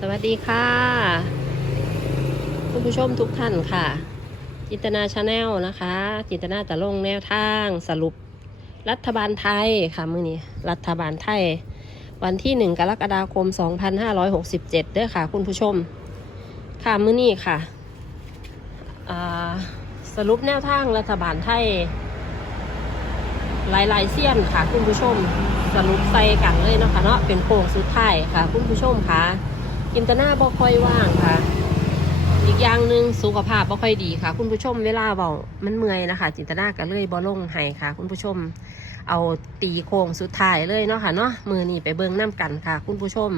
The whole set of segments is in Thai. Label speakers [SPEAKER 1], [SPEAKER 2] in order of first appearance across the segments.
[SPEAKER 1] สวัสดีค่ะคุณผู้ชมทุกท่านค่ะ จินตนาชาแนลนะคะ จินตนาจะลงแนวทางสรุปรัฐบาลไทยค่ะมื่อนี้รัฐบาลไทย วันที่1กรกฎาคม 2567เด้อค่ะ คุณผู้ชม ค่ะมื่อนี้ค่ะสรุปแนวทางรัฐบาลไทย หลายๆเสี้ยนค่ะ คุณผู้ชม สรุปใส่กันเลยเนาะคะเนาะเป็นโค้งสุดท้ายค่ะ คุณผู้ชมค่ะ กินแตหน้าบ่ค่อยว่างค่ะ อีกอย่างหนึ่งสุขภาพบ่ค่อยดีค่ะ คุณผู้ชมเวลาเบามันเมื่อยนะคะ จินตนาก็เลยบ่ลงให้ค่ะ คุณผู้ชม เอาตีโค้งสุดท้ายเลยเนาะค่ะเนาะมือนี่ไปเบิ่งน้กันค่ะ คุณผู้ชม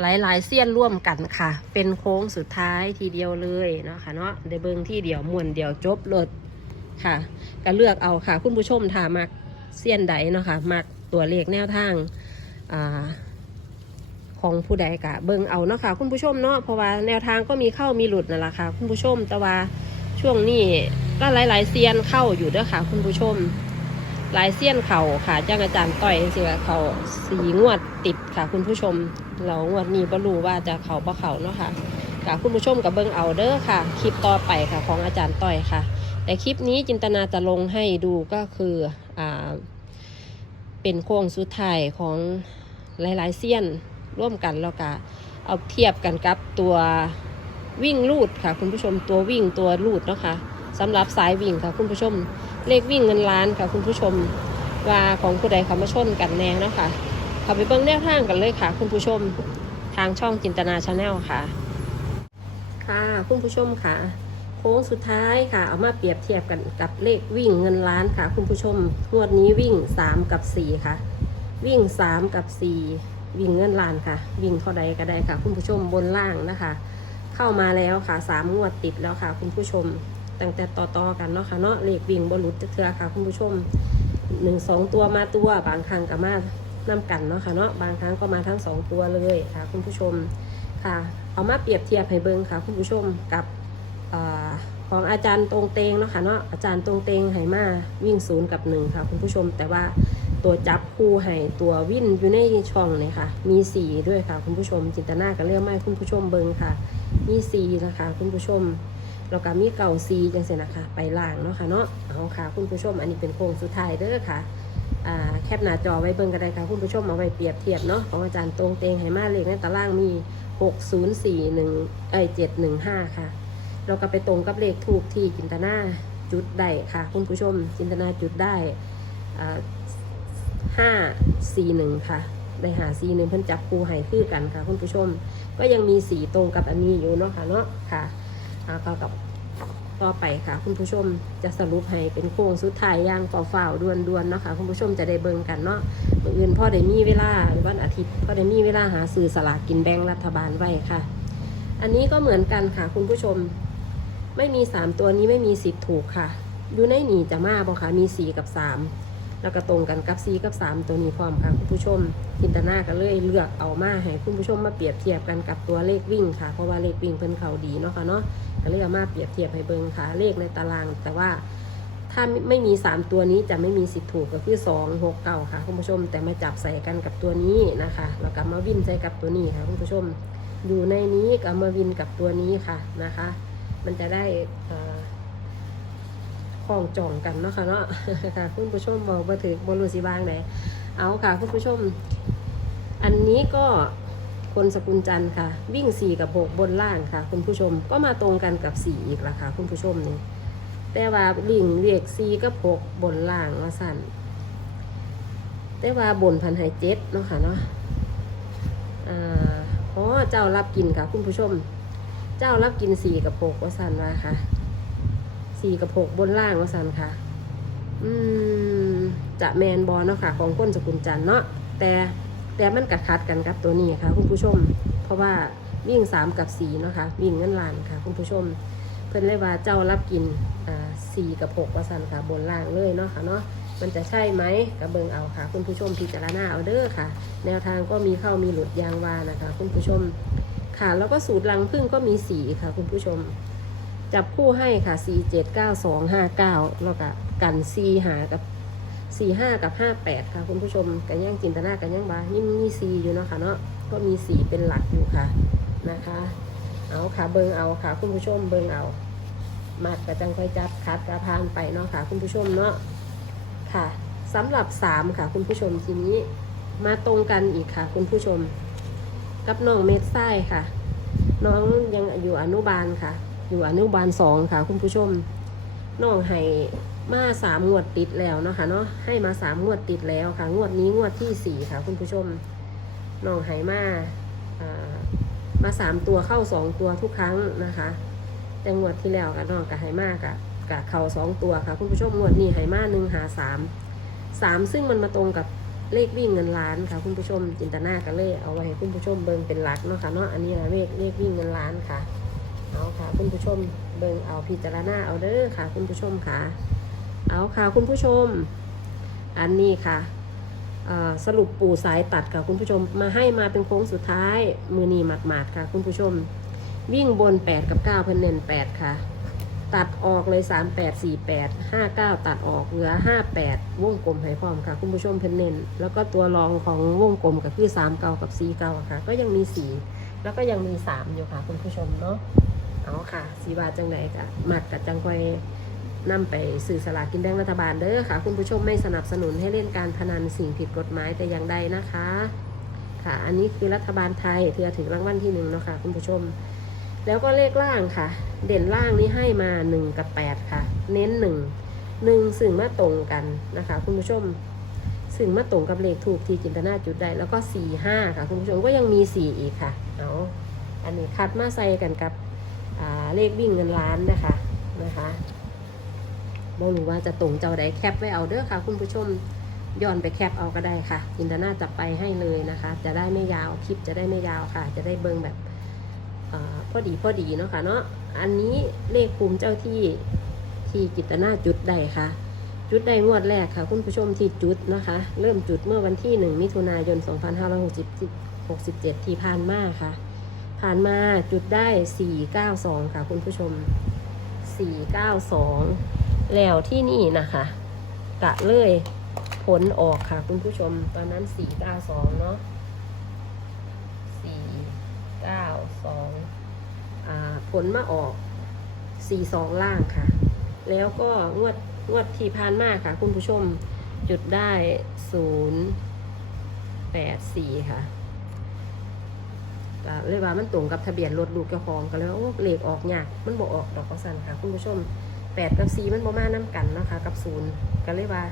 [SPEAKER 1] หลายๆเสี้ยนร่วมกันค่ะ เป็นโค้งสุดท้ายทีเดียวเลยเนาะค่ะเนาะได้เบิ่งที่เดียวม้วนเดียวจบเลยค่ะ ก็เลือกเอาค่ะ คุณผู้ชมถามักเสี้ยนใดเนาะค่ะมักตัวเลขแนวทางอ่า ของผู้ใดกะเบิ่งเอาเนาะค่ะคุณผู้ชมเนาะเพราะว่าแนวทางก็มีเข้ามีหลุดนั่นแหละค่ะคุณผู้ชม แต่ว่าช่วงนี้ก็หลายๆเซียนเข้าอยู่เด้วยค่ะคุณผู้ชม หลายเซียนเข่าค่ะจ้างอาจารย์ต่อยสิว่าเขาสีงวดติดค่ะ คุณผู้ชม เรางวดนี้บ่รู้ว่าจะเข่าบ่เข่าเนาะค่ะค่ะคุณผู้ชมกับเบิ่งเอาเด้อค่ะคลิปต่อไปค่ะของอาจารย์ต่อยค่ะ แต่คลิปนี้จินตนาจะลงให้ดูก็คืออ่าเป็นโค้งสุดท้ายของหลายๆเซียน ร่วมกันแล้วก็เอาเทียบกันกับตัววิ่งลูดค่ะ คุณผู้ชมตัววิ่งตัวลูดเนาะค่ะสำหรับสายวิ่งค่ะ คุณผู้ชม เลขวิ่งเงินล้านค่ะ คุณผู้ชมว่าของผู้ใดเขามาชนกันแน่เนาะค่ะเขาไปเบิ้งแนวทางกันเลยค่ะ คุณผู้ชมทางช่องจินตนาชาแนลค่ะ ค่ะคุณผู้ชมค่ะ โค้งสุดท้ายค่ะ เอามาเปรียบเทียบกันกับเลขวิ่งเงินล้านค่ะ คุณผู้ชมงวดนี้วิ่ง 3 กับ 4 ค่ะ วิ่ง 3 กับ 4 วิ่งเงินล้านค่ะ วิ่งเท่าใดก็ได้ค่ะ คุณผู้ชมบนล่างนะคะ เข้ามาแล้วค่ะ3งวดติดแล้วค่ะ คุณผู้ชมตั้งแต่ต่อๆกันเนาะค่ะเนาะเลขวิ่งบนหลุดจะเทือค่ะ คุณผู้ชม1 2ตัวมาตัวบางครั้งก็มานํกันเนาะค่ะเนาะบางครั้งก็มาทั้ง2ตัวเลยค่ะ คุณผู้ชมค่ะ เอามาเปรียบเทียบให้เบิ่งค่ะ คุณผู้ชมกับอของอาจารย์ตรงเตงเนาะค่ะเนาะอาจารย์ตรงเตงให้มาวิ่งศูนย์กับหนึ่งค่ะ คุณผู้ชมแต่ว่า ตัวจับคู่ให้ตัววิ่นอยู่ในช่องเนี่ยค่ะ มีสีด้วยค่ะ คุณผู้ชม จินตนาก็เรียกไม่คุณผู้ชมเบิงค่ะ มีสีนะคะ คุณผู้ชมแล้วก็มีเก่าซีจังเสียนะคะ ไปล่างเนาะค่ะเนาะเอาค่ะ คุณผู้ชม อันนี้เป็นโค้งสุดท้ายเด้อค่ะอ่าแคปหน้าจอไว้เบิ่งกันได้ค่ะ คุณผู้ชมเอาไว้เปรียบเทียบเนาะของอาจารย์ตรงเตงให้มาเลขในตารางมี 6041เอ้ย715 ค่ะ เราก็ไปตรงกับเลขถูกที่จินตนาจุดได้ค่ะ คุณผู้ชมจินตนาจุดได้ ห้าสี่หนึ่งค่ะ ได้หาสี่หนึ่งเพิ่นจับคู่ให้คือกันค่ะ คุณผู้ชม ก็ยังมีสีตรงกับอันนี้อยู่เนาะค่ะเนาะค่ะอ่าก็กับต่อไปค่ะ คุณผู้ชมจะสรุปให้เป็นโค้งสุดท้ายย่างฝ่าวๆดวนๆเนาะค่ะคุณผู้ชมจะได้เบิ่งกันเนาะมื้ออื่นพ่อได้มีเวลาวันอาทิตย์พ่อได้มีเวลาหาซื้อสลากกินแบ่งรัฐบาลไว้ค่ะ อันนี้ก็เหมือนกันค่ะ คุณผู้ชม ไม่มีสามตัวนี้ไม่มีสิทธิ์ถูกค่ะ ดูในหนีจะมาบ่ค่ะมีสี่กับสาม แล้วก็ตรงกันกับสี่กับสามตัวนี้พร้อมค่ะคุณผู้ชมจินตนาก็เลยเลือกเอามาให้คุณผู้ชมมาเปรียบเทียบกันกับตัวเลขวิ่งค่ะ เพราะว่าเลขวิ่งเพิ่นเขาดีเนาะค่ะเนาะก็เลยเอามาเปรียบเทียบให้เบิ่งค่ะ เลขในตาราง แต่ว่าถ้าไม่มีสามตัวนี้จะไม่มีสิทธิ์ถูกก็คือสองหกเก้าค่ะคุณผู้ชม แต่มาจับใส่กันกับตัวนี้นะคะแล้วก็มาวิ่นใส่กับตัวนี้ค่ะคุณผู้ชม อยู่ในนี้ก็มาวินกับตัวนี้ค่ะนะคะ มันจะได้ อ่อคล้องจ่องกันเนาะค่ะเนาะค่ะคุณผู้ชมบอกมาถึงบอลูสีบางไหนเอาค่ะคุณผู้ชม อันนี้ก็คนสกุลจันทร์ค่ะ วิ่งสี่กับหกบนล่างค่ะ คุณผู้ชมก็มาตรงกันกับสี่อีกละค่ะ คุณผู้ชมนี่แต่ว่าลิงเรียกสี่กับหกบนล่างว่าสั่นแต่ว่าบนพันหายเจ็ดเนาะค่ะเนาะอ่าอ๋อเจ้ารับกินค่ะ คุณผู้ชม เจ้ารับกินสี่กับหกว่าสั่นว่าค่ะ สี่กับหกบนล่างว่าสันค่ะ อืม จะแมนบอลเนาะค่ะ ของก้นสกุลจันเนาะแต่แต่มันกัดคัดกันกับตัวนี้ค่ะ คุณผู้ชม เพราะว่าวิ่งสามกับสี่เนาะค่ะ วิ่งเงินล้านค่ะ คุณผู้ชม เพิ่นเลยว่าเจ้ารับกินอ่าสี่กับหกว่าสันค่ะบนล่างเลยเนาะค่ะเนาะมันจะใช่ไหมกับเบิงเอาค่ะ คุณผู้ชมพิจารณาเอาเด้อค่ะ แนวทางก็มีเข้ามีหลุดยางวานะคะ คุณผู้ชมค่ะ แล้วก็สูตรรังพึ่งก็มีสีค่ะ คุณผู้ชม จับคู่ให้ค่ะสี่เจ็ดเก้าสองห้าเก้าแล้วก็กันซีหากับสี่ห้ากับห้าแปดค่ะ คุณผู้ชมกันย่างจินตนากันย่างบานี่มีสีอยู่เนาะค่ะเนาะก็มีสีเป็นหลักอยู่ค่ะนะคะ เอาค่ะเบิงเอาค่ะ คุณผู้ชมเบิงเอามัดกระจังค่อยจับคัดกระพานไปเนาะค่ะ คุณผู้ชมเนาะค่ะสำหรับสามค่ะ คุณผู้ชมทีนี้มาตรงกันอีกค่ะ คุณผู้ชม กับน้องเม็ดไส้ค่ะ น้องยังอยู่อนุบาลค่ะ อยู่อนุบาลสองค่ะ คุณผู้ชมน้องให้มาสามงวดติดแล้วเนาะค่ะเนาะให้มาสามงวดติดแล้วค่ะ งวดนี้งวดที่สี่ค่ะ คุณผู้ชมน้องให้มาอามาสามตัวเข้าสองตัวทุกครั้งนะคะ แต่งวดที่แล้วกับน้องกับให้มากกับกับเข่าสองตัวค่ะ คุณผู้ชมงวดนี้ให้มาหนึ่งหาสามสามซึ่งมันมาตรงกับเลขวิ่งเงินล้านค่ะ คุณผู้ชมจินตนากันเลยเอาไว้ให้คุณผู้ชมเบิ่งเป็นหลักเนาะค่ะเนาะอันนี้เลขเลขวิ่งเงินล้านค่ะ เอาค่ะคุณผู้ชมเบิ่งเอาพิจารณาเอาเด้อค่ะ คุณผู้ชมค่ะ เอาค่ะคุณผู้ชม อันนี้ค่ะสรุปปู่สายตัดค่ะคุณผู้ชมมาให้มาเป็นโค้งสุดท้าย มือนีหมาดๆค่ะ คุณผู้ชม วิ่งบน 8 กับ 9 เพิ่นเน้น8 ค่ะ ตัดออกเลย 3 8 4 8 5 9 ตัดออกเหลือ 58 วงกลมให้พร้อมค่ะ คุณผู้ชมเพิ่นเน้นแล้วก็ตัวรองของวงกลมก็คือ 3 เก้ากับ 4 เก้าค่ะ ก็ยังมี 4 แล้วก็ยังมี 3 อยู่ค่ะ คุณผู้ชมเนาะ เอาค่ะสีบาจังไหนกะมัดกับจังคอยนำไปสื่อสลากกินแบ่งรัฐบาลเด้อค่ะ คุณผู้ชมไม่สนับสนุนให้เล่นการพนันสิ่งผิดกฎหมายแต่อย่างใดนะคะ ค่ะ อันนี้คือรัฐบาลไทยเพื่อถึงรางวัลที่หนึ่งเนาะค่ะคุณผู้ชม แล้วก็เลขล่างค่ะ เด่นล่างนี้ให้มา1กับ8ค่ะ เน้น1 1ซึ่งมาตรงกันนะคะ คุณผู้ชมซึ่งมาตรงกับเลขถูกที่จินตนาจุดได้แล้วก็4 5ค่ะ คุณผู้ชมก็ยังมี4อีกค่ะเอาอันนี้คัดมาใส่กันกับ เลขวิ่งเงินล้านนะคะนะคะบ่รู้ว่าจะตรงเจ้าใดแคปไว้เอาเด้อค่ะ คุณผู้ชมย้อนไปแคปเอาก็ได้ค่ะจินตนาจะไปให้เลยนะคะ จะได้ไม่ยาวคลิปจะได้ไม่ยาวค่ะ จะได้เบิ่งแบบอพอดีพอดีเนาะค่ะเนาะอันนี้เลขภูมิเจ้าที่ที่กิตนาจุดใดค่ะ จุดใดงวดแรกค่ะ คุณผู้ชมที่จุดนะคะ เริ่มจุดเมื่อวันที่ 1 มิถุนายน 2567 ที่ผ่านมาค่ะ ผ่านมาจุดได้ 492 ค่ะ คุณผู้ชม 492 แล้วที่นี่นะคะกะเลยผลออกค่ะ คุณผู้ชม ตอนนั้น 492 เนาะสี่เก้าสองอ่า ผลมาออกสี่สองล่างค่ะ แล้วก็งวดงวดที่ผ่านมาค่ะ คุณผู้ชม จุดได้ศูนย์แปดสี่ค่ะ ก็เลยว่ามันตรงกับทะเบียนรถลูกเจ้าของก็เลยว่าโอ้เลขออกยากมันบอกออกดอกกระสันค่ะ คุณผู้ชมแปดกับสี่มันบ่มาน้ำกันเนาะคะกับศูนย์ก็เลยว่า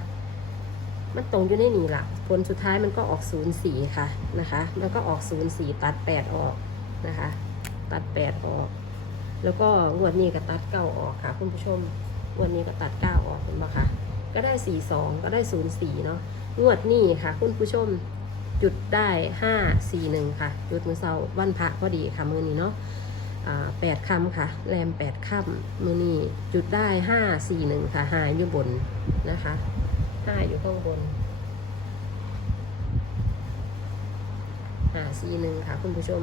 [SPEAKER 1] มันตรงอยู่ในนี่ละผลสุดท้ายมันก็ออกศูนย์สี่ค่ะนะคะ แล้วก็ออกศูนย์สี่ตัดแปดออกนะคะ ตัดแปดออก แล้วก็งวดนี้ก็ตัดเก้าออกค่ะ คุณผู้ชมงวดนี้ก็ตัดเก้าออกเห็นปะคะก็ได้สี่สองก็ได้ศูนย์สี่เนาะงวดนี้ค่ะ คุณผู้ชม จุดได้ห้าสี่หนึ่งค่ะ จุดมือเสาวันพระพอดีค่ะมือนี้เนาะแปดคำค่ะ แรมแปดคำมือนี้จุดได้ห้าสี่หนึ่งค่ะหายอยู่บนนะคะห้าอยู่ข้างบนหาสี่หนึ่งค่ะ คุณผู้ชม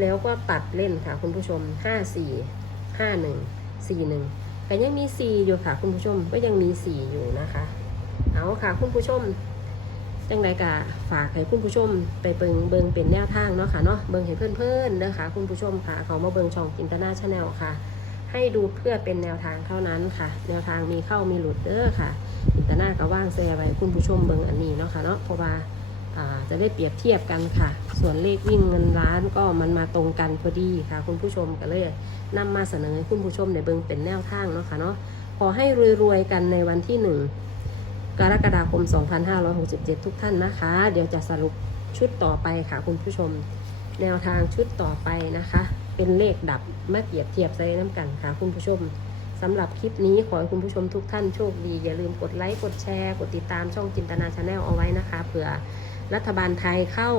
[SPEAKER 1] แล้วก็ตัดเล่นค่ะ คุณผู้ชมห้าสี่ห้าหนึ่งสี่หนึ่งแต่ยังมีสี่อยู่ค่ะ คุณผู้ชมก็ยังมีสี่อยู่นะคะ เอาค่ะ คุณผู้ชม จังไรกะฝากให้คุณผู้ชมไปเบิงเบิงเป็นแนวทางเนาะค่ะเนาะเบิงให้เพื่อนๆเด้อค่ะคุณผู้ชมค่ะเขามาเบิงช่องจินตนาชาแนลค่ะ ให้ดูเพื่อเป็นแนวทางเท่านั้นค่ะ แนวทางมีเข้ามีหลุดเด้อค่ะจินตนาก็ว่างเสียไว้คุณผู้ชมเบิงอันนี้เนาะค่ะเนาะเพราะว่าจะได้เปรียบเทียบกันค่ะ ส่วนเลขวิ่งเงินล้านก็มันมาตรงกันพอดีค่ะ คุณผู้ชมก็เลยนำมาเสนอให้คุณผู้ชมในเบิงเป็นแนวทางเนาะค่ะเนาะขอให้รวยๆกันในวันที่หนึ่ง กรกฎาคม 2567 ทุกท่านนะคะ เดี๋ยวจะสรุปชุดต่อไปค่ะคุณผู้ชม แนวทางชุดต่อไปนะคะ เป็นเลขดับมาเปรียบเทียบใส่น้ำกันค่ะคุณผู้ชมสำหรับคลิปนี้ขอให้คุณผู้ชมทุกท่านโชคดี อย่าลืมกดไลค์กดแชร์กดติดตามช่องจินตนาชาแนลเอาไว้นะคะเผื่อรัฐบาลไทยเข้า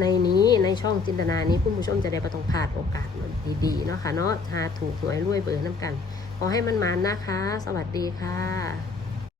[SPEAKER 1] ในนี้ในช่องจินตนานี้คุณผู้ชมจะได้ประตองพลาดโอกาสดีๆเนาะค่ะเนาะหาถูกหวยรวยเบอร์น้ำกัน ขอให้มันมานะคะ สวัสดีค่ะ